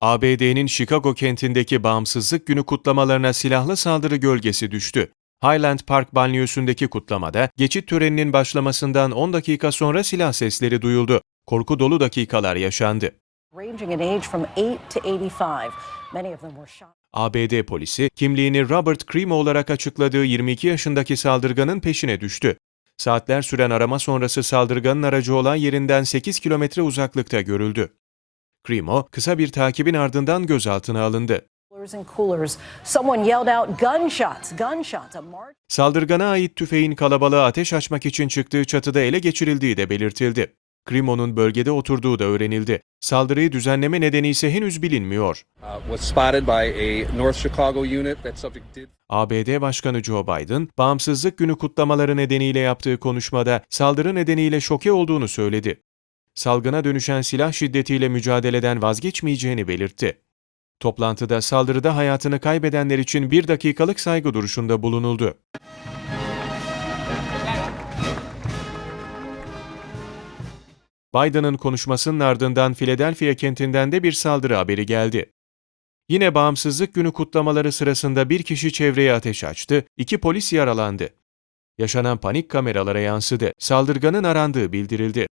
ABD'nin Chicago kentindeki bağımsızlık günü kutlamalarına silahlı saldırı gölgesi düştü. Highland Park banliyösündeki kutlamada geçit töreninin başlamasından 10 dakika sonra silah sesleri duyuldu. Korku dolu dakikalar yaşandı. ranging in age from 8 to 85. Many of them were shot. ABD polisi kimliğini Robert Crimo olarak açıkladığı 22 yaşındaki saldırganın peşine düştü. Saatler süren arama sonrası saldırganın aracı olan yerinden 8 kilometre uzaklıkta görüldü. Crimo, kısa bir takibin ardından gözaltına alındı. Saldırgana ait tüfeğin kalabalığa ateş açmak için çıktığı çatıda ele geçirildiği de belirtildi. Crimo'nun bölgede oturduğu da öğrenildi. Saldırıyı düzenleme nedeni ise henüz bilinmiyor. uh, ABD Başkanı Joe Biden, Bağımsızlık Günü kutlamaları nedeniyle yaptığı konuşmada saldırı nedeniyle şoke olduğunu söyledi. Salgına dönüşen silah şiddetiyle mücadeleden vazgeçmeyeceğini belirtti. Toplantıda saldırıda hayatını kaybedenler için bir dakikalık saygı duruşunda bulunuldu. Biden'ın konuşmasının ardından Philadelphia kentinden de bir saldırı haberi geldi. Yine Bağımsızlık Günü kutlamaları sırasında bir kişi çevreye ateş açtı, iki polis yaralandı. Yaşanan panik kameralara yansıdı. Saldırganın arandığı bildirildi.